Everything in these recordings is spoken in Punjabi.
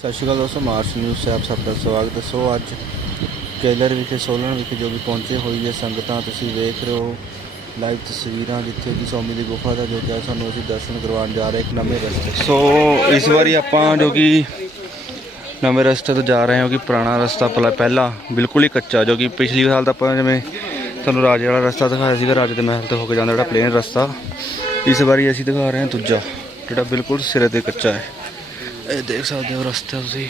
ਸਤਿ ਸ਼੍ਰੀ ਅਕਾਲ ਦੋਸਤੋ ਮਾਰਚ ਨਿਊਜ਼ ਸੇ ਆਪ ਸਭ ਦਾ ਸਵਾਗਤ ਹੈ। ਸੋ ਅੱਜ ਕੇਲਰ ਵਿਖੇ ਸੋਲਨ ਵਿਖੇ ਜੋ ਵੀ ਪਹੁੰਚੇ ਹੋਈ ਹੈ ਸੰਗਤਾਂ, ਤੁਸੀਂ ਵੇਖ ਰਹੇ ਹੋ ਲਾਈਵ ਤਸਵੀਰਾਂ ਜਿੱਥੇ ਕਿ ਸੌਮੀ ਦੀ ਗੁਫਾ ਦਾ ਜੋ ਕਿ ਸਾਨੂੰ ਅਸੀਂ ਦਰਸ਼ਨ ਕਰਵਾਉਣ ਜਾ ਰਹੇ ਇੱਕ ਨਵੇਂ ਰਸਤੇ ਸੋ ਇਸ ਵਾਰੀ ਆਪਾਂ ਜੋ ਕਿ ਨਵੇਂ ਰਸਤੇ ਤੋਂ ਜਾ ਰਹੇ ਹਾਂ ਕਿ ਪੁਰਾਣਾ ਰਸਤਾ ਪਹਿਲਾਂ ਪਹਿਲਾਂ ਬਿਲਕੁਲ ਹੀ ਕੱਚਾ, ਜੋ ਕਿ ਪਿਛਲੀ ਸਾਲ ਤਾਂ ਆਪਾਂ ਜਿਵੇਂ ਤੁਹਾਨੂੰ ਰਾਜੇ ਵਾਲਾ ਰਸਤਾ ਦਿਖਾਇਆ ਸੀਗਾ, ਰਾਜੇ ਦੇ ਮਹਿਲ ਤੋਂ ਹੋ ਕੇ ਜਾਂਦਾ ਜਿਹੜਾ ਪਲੇਨ ਰਸਤਾ। ਇਸ ਵਾਰੀ ਅਸੀਂ ਦਿਖਾ ਰਹੇ ਹਾਂ ਦੂਜਾ, ਜਿਹੜਾ ਬਿਲਕੁਲ ਸਿਰੇ ਤੇ ਕੱਚਾ ਹੈ। ਇਹ ਦੇਖ ਸਕਦੇ ਹੋ ਰਸਤਾ ਤੁਸੀਂ।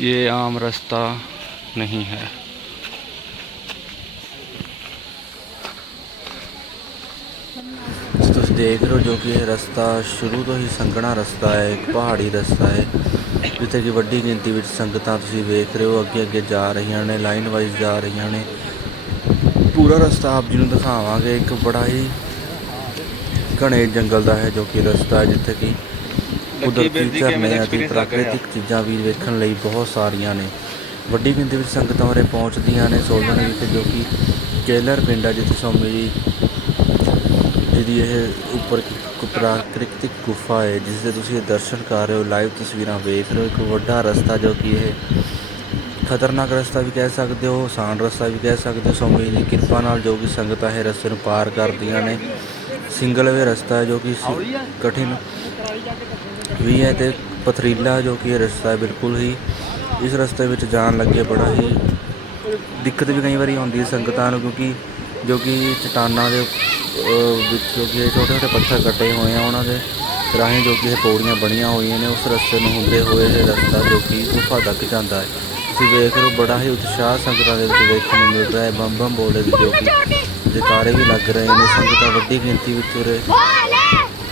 ਇਹ ਆਮ ਰਸਤਾ ਨਹੀਂ ਹੈ। ਤੁਸੀਂ ਦੇਖ ਰਹੇ ਹੋ ਜੋ ਕਿ ਇਹ ਰਸਤਾ ਸ਼ੁਰੂ ਤੋਂ ਹੀ ਸੰਘਣਾ ਰਸਤਾ ਹੈ ਇੱਕ ਪਹਾੜੀ ਰਸਤਾ ਹੈ। ਜਿੱਥੇ ਕਿ ਵੱਡੀ ਗਿਣਤੀ ਵਿੱਚ ਸੰਗਤਾਂ ਤੁਸੀਂ ਵੇਖ ਰਹੇ ਹੋ ਅੱਗੇ ਅੱਗੇ ਜਾ ਰਹੀਆਂ ਨੇ ਲਾਈਨ ਵਾਈਜ਼ ਜਾ ਰਹੀਆਂ ਨੇ। ਪੂਰਾ ਰਸਤਾ ਆਪ ਜੀ ਨੂੰ ਦਿਖਾਵਾਂਗੇ ਇੱਕ ਬੜਾ ਹੀ ਘਣੇ ਜੰਗਲ ਦਾ ਹੈ ਜੋ ਕਿ ਰਸਤਾ ਹੈ ਜਿੱਥੇ ਕਿ ਕੁਦਰਤੀ ਝਰਨੇ ਅਤੇ ਪ੍ਰਾਕ੍ਰਿਤਿਕ ਚੀਜ਼ਾਂ ਵੀ ਵੇਖਣ ਲਈ ਬਹੁਤ ਸਾਰੀਆਂ ਨੇ। ਵੱਡੀ ਗਿਣਤੀ ਵਿੱਚ ਸੰਗਤਾਂ ਉਰੇ ਪਹੁੰਚਦੀਆਂ ਨੇ ਸੋਲਨ ਵਿਖੇ ਜੋ ਕਿ ਕੇਲਰ ਪਿੰਡ ਹੈ ਜਿੱਥੇ ਸਵਾਮੀ ਜੀ ਜਿਹਦੀ ਇਹ ਉੱਪਰ ਪ੍ਰਾਕ੍ਰਿਤਿਕ ਗੁਫਾ ਹੈ ਜਿਸ ਦੇ ਤੁਸੀਂ ਦਰਸ਼ਨ ਕਰ ਰਹੇ ਹੋ ਲਾਈਵ ਤਸਵੀਰਾਂ ਵੇਖ ਰਹੇ ਹੋ। ਇੱਕ ਵੱਡਾ ਰਸਤਾ ਜੋ ਕਿ ਇਹ ਖਤਰਨਾਕ ਰਸਤਾ ਵੀ ਕਹਿ ਸਕਦੇ ਹੋ ਆਸਾਨ ਰਸਤਾ ਵੀ ਕਹਿ ਸਕਦੇ ਹੋ। ਜੀ ਦੀ ਕਿਰਪਾ ਨਾਲ ਜੋ ਕਿ ਸੰਗਤਾਂ ਇਹ ਰਸਤੇ ਨੂੰ ਪਾਰ ਕਰਦੀਆਂ ਨੇ। ਸਿੰਗਲ ਵੇ ਰਸਤਾ ਹੈ ਜੋ ਕਿ ਸੀ- ਕਠਿਨ ਵੀ ਹੈ ਤੇ ਪਥਰੀਲਾ ਜੋ ਕਿ ਇਹ ਰਸਤਾ ਹੈ ਬਿਲਕੁਲ ਹੀ ਇਸ ਰਸਤੇ ਵਿੱਚ ਜਾਣ ਲੱਗੇ ਬੜਾ ਹੀ ਦਿੱਕਤ ਵੀ ਕਈ ਵਾਰੀ ਆਉਂਦੀ ਹੈ ਸੰਗਤਾਂ ਨੂੰ ਕਿਉਂਕਿ ਜੋ ਕਿ ਚਟਾਨਾਂ ਦੇ ਅਹ, ਵਿੱਚ ਜੋ ਕਿ ਛੋਟੇ ਛੋਟੇ ਪੱਥਰ ਕੱਟੇ ਹੋਏ ਆ ਉਹਨਾਂ ਦੇ ਰਾਹੀਂ ਜੋ ਕਿ ਇਹ ਪੌੜੀਆਂ ਬਣੀਆਂ ਹੋਈਆਂ ਨੇ ਉਸ ਰਸਤੇ ਨੂੰ ਹੁੰਦੇ ਹੋਏ ਇਹ ਰਸਤਾ ਜੋ ਕਿ ਗੁਫਾ ਤੱਕ ਜਾਂਦਾ ਹੈ। ਤੁਸੀਂ ਵੇਖ ਰਹੇ ਹੋ ਬੜਾ ਹੀ ਉਤਸ਼ਾਹ ਸੰਗਤਾਂ ਦੇ ਵਿੱਚ ਵੇਖਣ ਨੂੰ ਮਿਲ ਰਿਹਾ ਹੈ ਬੰਮ ਬੰਮ ਬੋਲੇ ਦੀ ਜੋ ਕਿ ਜਕਾਰੇ ਵੀ ਲੱਗ ਰਹੇ ਨੇ, ਸੰਗਤਾਂ ਵੱਡੀ ਗਿਣਤੀ ਵਿੱਚ ਉਰੇ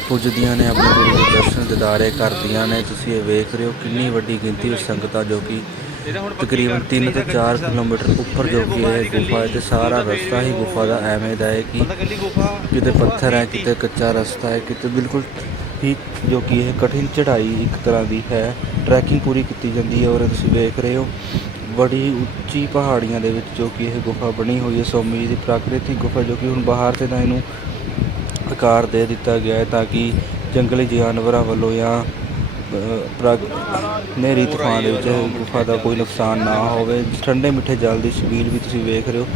ਪੁੱਜਦੀਆਂ ਨੇ, ਆਪਣੇ ਗੁਰੂ ਦੇ ਦਰਸ਼ਨ ਦਿਦਾਰੇ ਕਰਦੀਆਂ ਨੇ। ਤੁਸੀਂ ਇਹ ਵੇਖ ਰਹੇ ਹੋ ਕਿੰਨੀ ਵੱਡੀ ਗਿਣਤੀ ਵਿੱਚ ਸੰਗਤਾਂ ਜੋ ਕਿ ਤਕਰੀਬਨ 3 ਤੋਂ 4 ਕਿਲੋਮੀਟਰ ਉੱਪਰ ਜੋ ਕਿ ਇਹ ਗੁਫਾ ਹੈ ਤੇ ਸਾਰਾ ਰਸਤਾ ਹੀ ਗੁਫਾ ਦਾ ਐਵੇਂ ਦਾ ਹੈ ਕਿ ਕਿਤੇ ਪੱਥਰ ਹੈ, ਕਿਤੇ ਕੱਚਾ ਰਸਤਾ ਹੈ, ਕਿਤੇ ਬਿਲਕੁਲ ਹੀ ਜੋ ਕਿ ਇਹ ਕਠਿਨ ਚੜ੍ਹਾਈ ਇੱਕ ਤਰ੍ਹਾਂ ਦੀ ਹੈ। ਟਰੈਕਿੰਗ ਪੂਰੀ ਕੀਤੀ ਜਾਂਦੀ ਹੈ ਔਰ ਤੁਸੀਂ ਵੇਖ ਰਹੇ ਹੋ ਬੜੀ ਉੱਚੀ ਪਹਾੜੀਆਂ ਦੇ ਵਿੱਚ ਜੋ ਕਿ ਇਹ ਗੁਫਾ ਬਣੀ ਹੋਈ ਹੈ ਸੋਮੀ ਜੀ ਦੀ ਪ੍ਰਾਕ੍ਰਿਤਿਕ ਗੁਫਾ ਜੋ ਕਿ ਹੁਣ ਬਾਹਰ ਤੇ ਤਾਂ ਇਹਨੂੰ ਆਕਾਰ ਦੇ ਦਿੱਤਾ ਗਿਆ ਹੈ ਤਾਂ ਕਿ ਜੰਗਲੀ ਜਾਨਵਰਾਂ ਵੱਲੋਂ ਜਾਂ ਅ, ਪ੍ਰਗ ਤੂਫਾਨ ਦੇ ਵਿੱਚ ਗੁਫਾ ਦਾ ਕੋਈ ਨੁਕਸਾਨ ਨਾ ਹੋਵੇ। ਠੰਡੇ ਮਿੱਠੇ ਜਲ ਦੀ ਛਬੀਲ ਵੀ ਤੁਸੀਂ ਵੇਖ ਰਹੇ ਹੋ।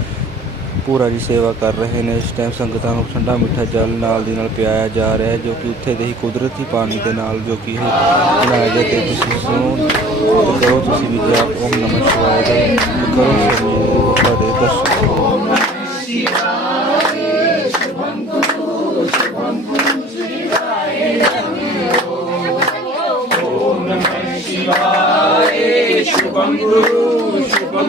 ਭੋਰਾ ਦੀ ਸੇਵਾ ਕਰ ਰਹੇ ਨੇ। ਇਸ ਟਾਈਮ ਸੰਗਤਾਂ ਨੂੰ ਠੰਡਾ ਮਿੱਠਾ ਜਲ ਨਾਲ ਦੀ ਨਾਲ ਪਿਆਇਆ ਜਾ ਰਿਹਾ ਜੋ ਕਿ ਉੱਥੇ ਦੇ ਹੀ ਕੁਦਰਤੀ ਪਾਣੀ ਦੇ ਨਾਲ ਜੋ ਕਿ ਬਣਾਇਆ ਗਿਆ ਤੇ ਤੁਸੀਂ ਇਸ ਨੂੰ ਤੁਸੀਂ ਵੀ ਜੇ ਆਪ ਓਮ ਨਮः ਸ਼ਿਵਾਏ ਦਾ ਕਰੋ ਸਮੇਂ ਤੁਹਾਡੇ ਦਰਸ਼ਕ Shubham Guru, Shubham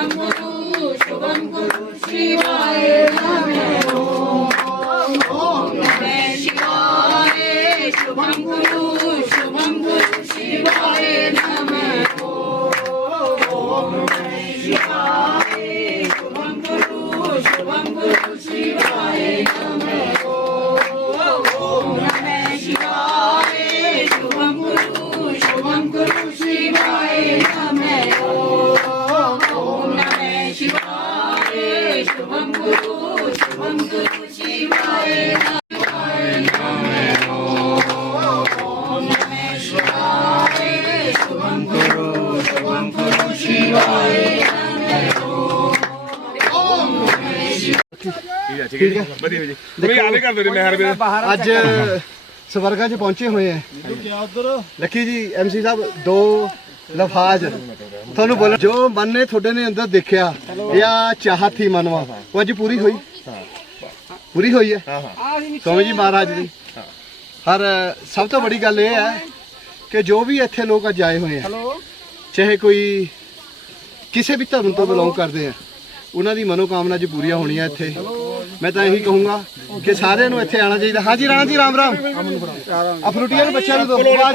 শুভম গুরু শুভম গুরু শ্রী ਠੀਕ ਹੈ। ਵਧੀਆ ਜੀ। ਤੁਸੀਂ ਆਵੇ ਕਰ ਦੋ ਮੈਂ ਹਰ ਅੱਜ ਸਵਰਗਾਂ 'ਚ ਪਹੁੰਚੇ ਹੋਏ ਆ ਲੱਕੀ ਜੀ ਐਮਸੀ ਸਾਹਿਬ ਦੋ ਲਫਾਜ਼। ਤੁਹਾਨੂੰ ਬੋਲ ਜੋ ਮਨ ਨੇ ਤੁਹਾਡੇ ਨੇ ਅੰਦਰ ਦੇਖਿਆ ਜਾਂ ਚਾਹਤ ਥੀ ਮਨਵਾ। ਉਹ ਅੱਜ ਪੂਰੀ ਹੋਈ? ਪੂਰੀ ਹੋਈ ਹੈ? ਹਾਂ ਹਾਂ। ਸਵਾਮੀ ਜੀ ਮਹਾਰਾਜ ਦੀ ਹਰ ਸਭ ਤੋਂ ਬੜੀ ਗੱਲ ਇਹ ਹੈ ਕਿ ਜੋ ਵੀ ਇੱਥੇ ਲੋਕ ਅੱਜ ਆਏ ਹੋਏ ਆ ਚਾਹੇ ਕੋਈ ਕਿਸੇ ਵੀ ਧਰਮ ਤੋਂ ਬਿਲੋਂਗ ਕਰਦੇ ਆ ਉਹਨਾਂ ਦੀ ਮਨੋਕਾਮਨਾ ਜੀ ਪੂਰੀਆਂ ਹੋਣੀਆਂ ਇੱਥੇ। ਮੈਂ ਤਾਂ ਇਹੀ ਕਹੂੰਗਾ ਕਿ ਸਾਰਿਆਂ ਨੂੰ ਇੱਥੇ ਆਉਣਾ ਚਾਹੀਦਾ। ਹਾਂਜੀ ਰਾਣਾ ਜੀ ਰਾਮ ਰਾਮ। ਆ ਫਰੂਟੀਆਂ ਨੂੰ ਬੱਚਿਆਂ ਨੂੰ ਦੋ। ਵਾਹ